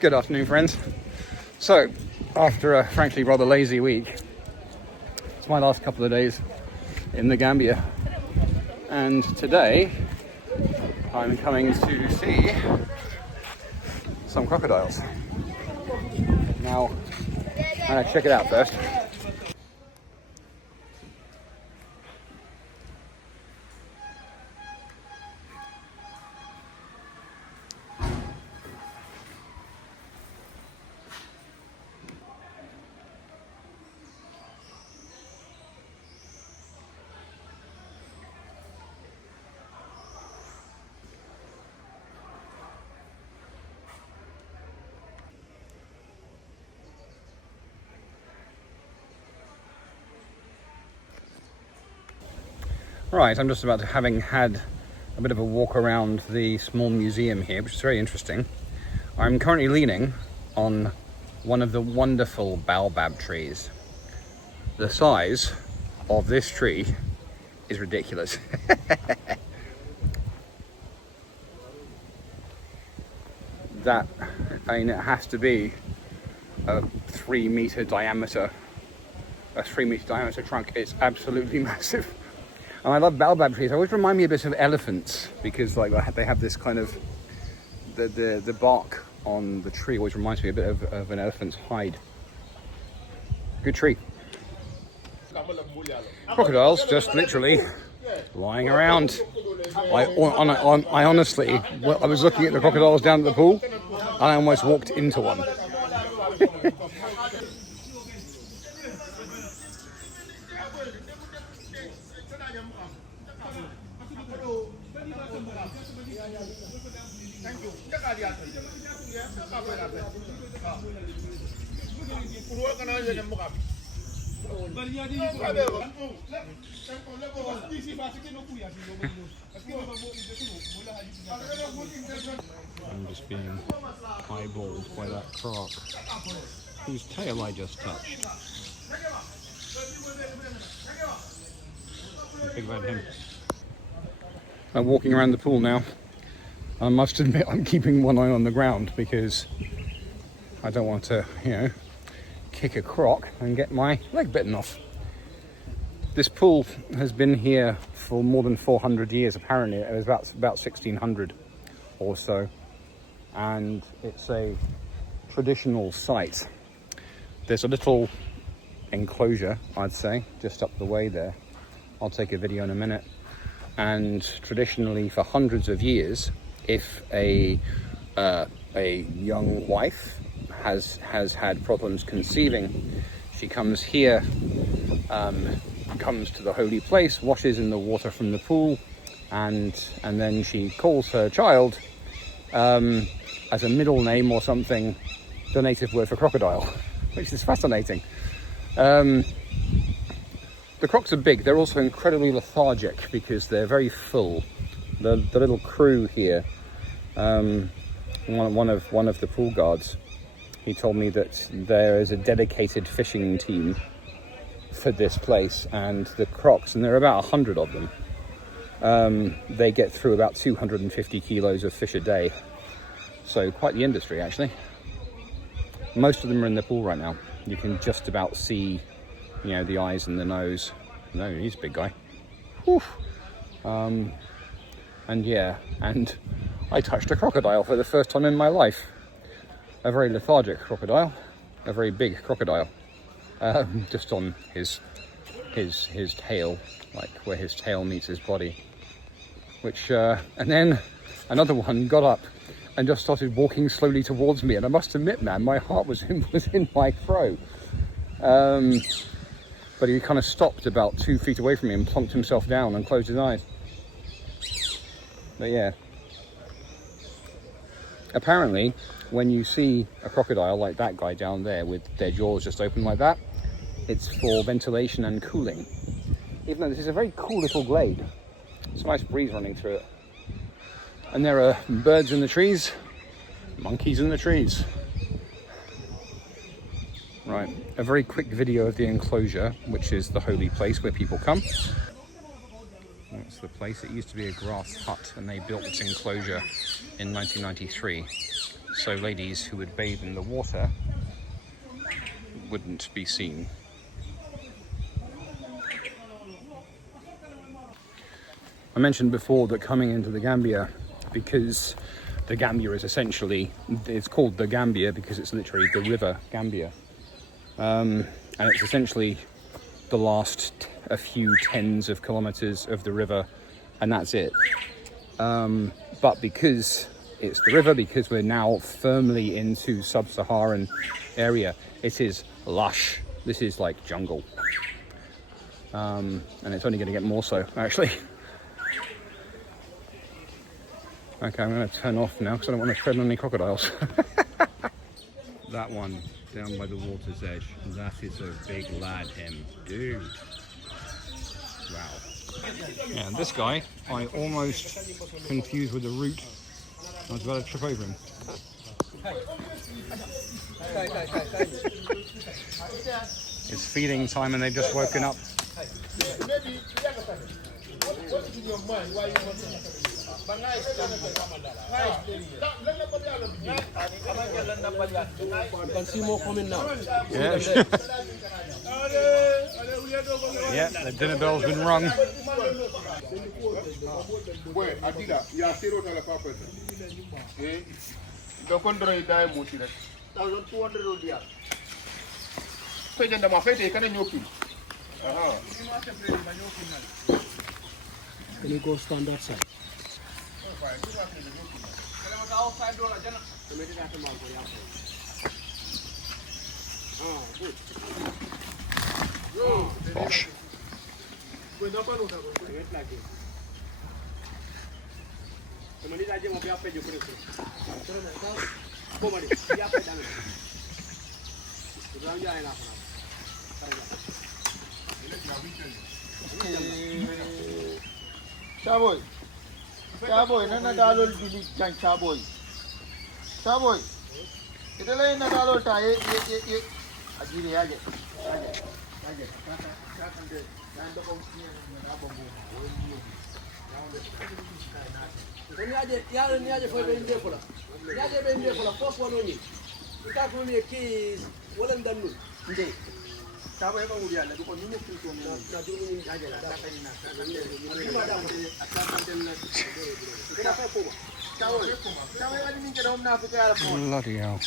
Good afternoon, friends. So, after a frankly rather lazy week, it's my last couple of days in the Gambia, and today I'm coming to see some crocodiles. Now, I'm going to check it out first. Right, I'm just about to, having had a bit of a walk around the small museum here, which is very interesting. I'm currently leaning on one of the wonderful baobab trees. The size of this tree is ridiculous. That, I mean, it has to be a 3 meter diameter trunk. It's absolutely massive. And I love baobab trees. They always remind me a bit of elephants because, like, they have this kind of the bark on the tree always reminds me a bit of an elephant's hide. Good tree. Crocodiles just literally lying around. I honestly, I was looking at the crocodiles down at the pool, and I almost walked into one. I'm just being eyeballed by that croc, whose tail I just touched. Think about him. I'm walking around the pool now. I must admit I'm keeping one eye on the ground because I don't want to, kick a croc and get my leg bitten off. This pool has been here for more than 400 years, apparently. It was about 1600 or so. And it's a traditional site. There's a little enclosure, I'd say, just up the way there. I'll take a video in a minute. And traditionally, for hundreds of years, if a young wife has had problems conceiving, she comes here, comes to the holy place, washes in the water from the pool, and then she calls her child as a middle name or something, the native word for crocodile, which is fascinating. The crocs are big. They're also incredibly lethargic because they're very full. The little crew here, one of the pool guards, he told me that there is a dedicated fishing team for this place, and the crocs, and there are about 100 of them, they get through about 250 kilos of fish a day. So quite the industry, actually. Most of them are in the pool right now. You can just about see, the eyes and the nose. No, he's a big guy. Whew. And I touched a crocodile for the first time in my life. A very lethargic crocodile, a very big crocodile, just on his tail, like where his tail meets his body. And then another one got up and just started walking slowly towards me, and I must admit, man, my heart was in my throat. But he kind of stopped about 2 feet away from me and plonked himself down and closed his eyes. But yeah. Apparently, when you see a crocodile like that guy down there with their jaws just open like that, it's for ventilation and cooling. Even though this is a very cool little glade. It's a nice breeze running through it. And there are birds in the trees, monkeys in the trees. Right, a very quick video of the enclosure, which is the holy place where people come. That's the place. It used to be a grass hut, and they built this enclosure in 1993. so ladies who would bathe in the water wouldn't be seen. I mentioned before that coming into the Gambia, because the Gambia is essentially, it's called the Gambia because it's literally the river Gambia. And it's essentially the last a few tens of kilometers of the river, and that's it. But because it's the river, because we're now firmly into sub-Saharan area, it is lush. This is like jungle. And it's only going to get more so, actually. Okay, I'm going to turn off now because I don't want to tread on any crocodiles. That one down by the water's edge, that is a big lad, him. Dude. Wow. Yeah, and this guy, I almost confused with the root. I was about to trip over him. It's feeding time and they've just woken up. What is in your mind? Why you want to? You can see more coming now. Yeah. Yeah, the dinner bell's been rung. Wait, Adila, you are still on the carpet. The country die motion. 1,200 rupiah. Page and the mafete, can you keep? Can you go stand outside? Gosh. Chaboy, Chaboy, nana dalol bili jan Chaboy. Chaboy, ito lang na dalol tayo, ye. Ajili aje. Nando kong siya na bombo. Niaje foi bende pola. Niaje bende pola popo noni. Ita ko ni keys wala ndannu. Nde. Chaboy ba wuri ala ko nyumu ko na dum ni aje la ta kai na. Bloody hell.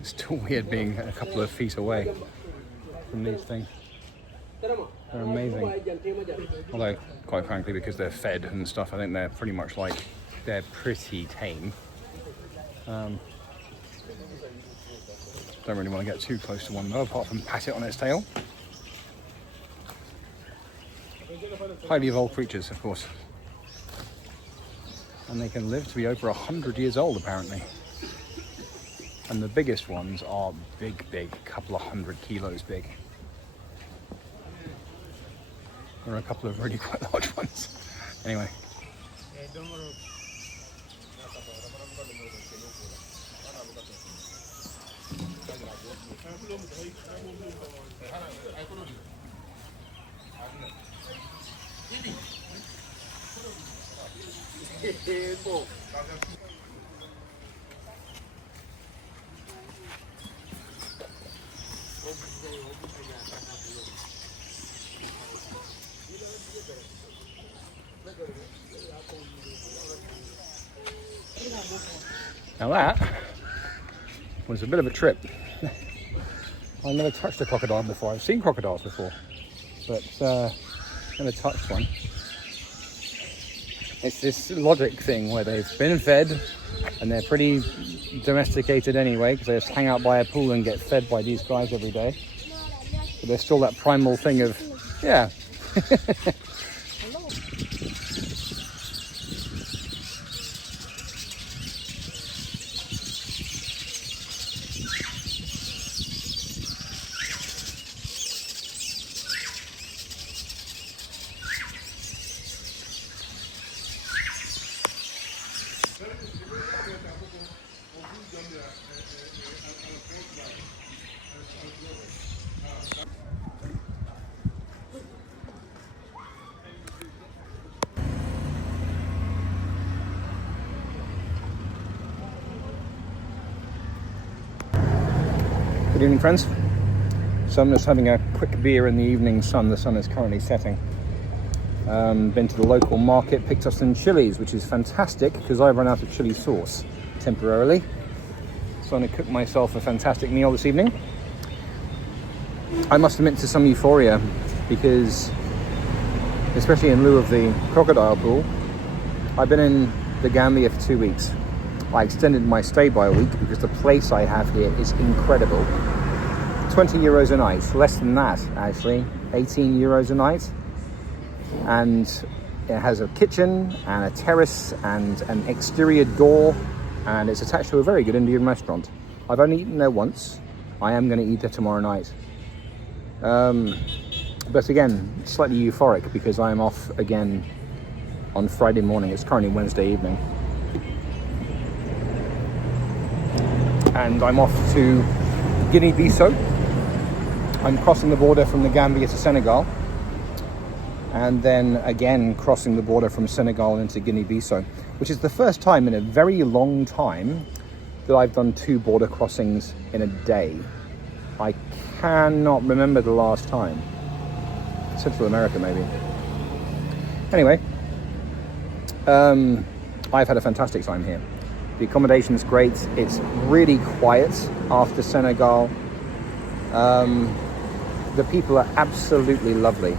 It's still weird being a couple of feet away from these things. They're amazing. Although, quite frankly, because they're fed and stuff, I think they're pretty much like, they're pretty tame. Don't really want to get too close to one though, apart from pat it on its tail. Highly evolved creatures, of course. And they can live to be over 100 years old, apparently. And the biggest ones are big, couple of 100 kilos big. There are a couple of really quite large ones. Anyway. Now that was a bit of a trip. I've never touched a crocodile before. I've seen crocodiles before, but never touched one. It's this logic thing where they've been fed and they're pretty domesticated anyway because they just hang out by a pool and get fed by these guys every day. But there's still that primal thing of, yeah. Good evening, friends. So I'm just having a quick beer in the evening sun. The sun is currently setting. Been to the local market, picked up some chilies, which is fantastic because I've run out of chili sauce temporarily. So I'm going to cook myself a fantastic meal this evening. I must admit to some euphoria because, especially in lieu of the crocodile pool, I've been in the Gambia for 2 weeks. I extended my stay by a week because the place I have here is incredible. 20 euros a night, less than that actually, 18 euros a night. And it has a kitchen and a terrace and an exterior door, and it's attached to a very good Indian restaurant. I've only eaten there once. I am going to eat there tomorrow night. But again, slightly euphoric because I am off again on Friday morning. It's currently Wednesday evening. And I'm off to Guinea-Bissau. I'm crossing the border from the Gambia to Senegal, and then again crossing the border from Senegal into Guinea-Bissau, which is the first time in a very long time that I've done 2 border crossings in a day. I cannot remember the last time. Central America, maybe. Anyway, I've had a fantastic time here. The accommodation's great. It's really quiet after Senegal. The people are absolutely lovely,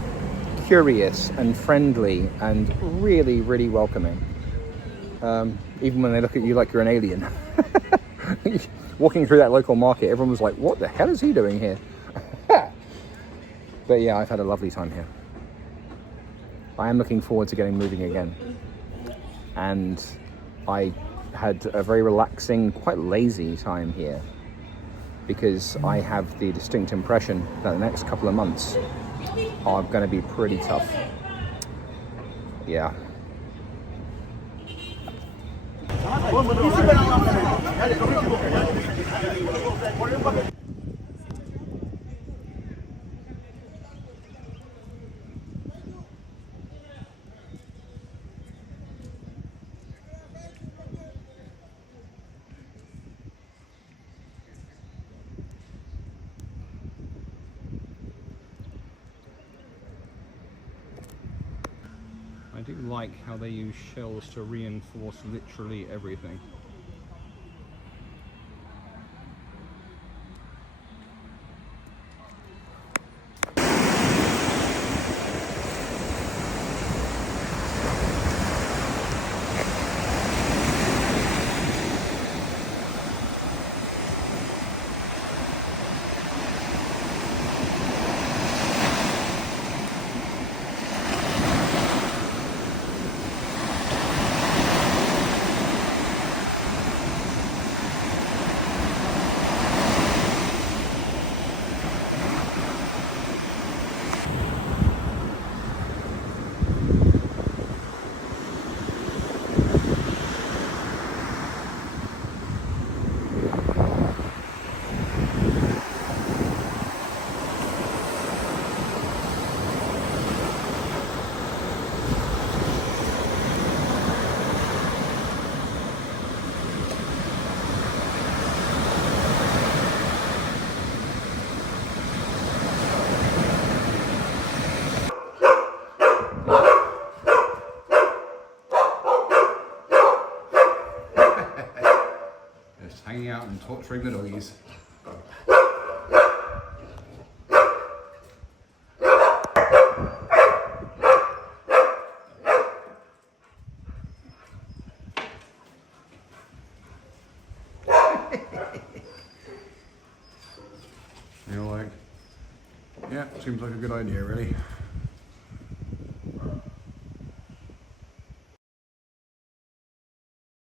curious and friendly and really, really welcoming. Even when they look at you like you're an alien. Walking through that local market, everyone was like, what the hell is he doing here? But yeah, I've had a lovely time here. I am looking forward to getting moving again. And I had a very relaxing, quite lazy time here because I have the distinct impression that the next couple of months are going to be pretty tough. Yeah. I do like how they use shells to reinforce literally everything. Just hanging out and torturing the doggies. You're like, yeah, seems like a good idea, really.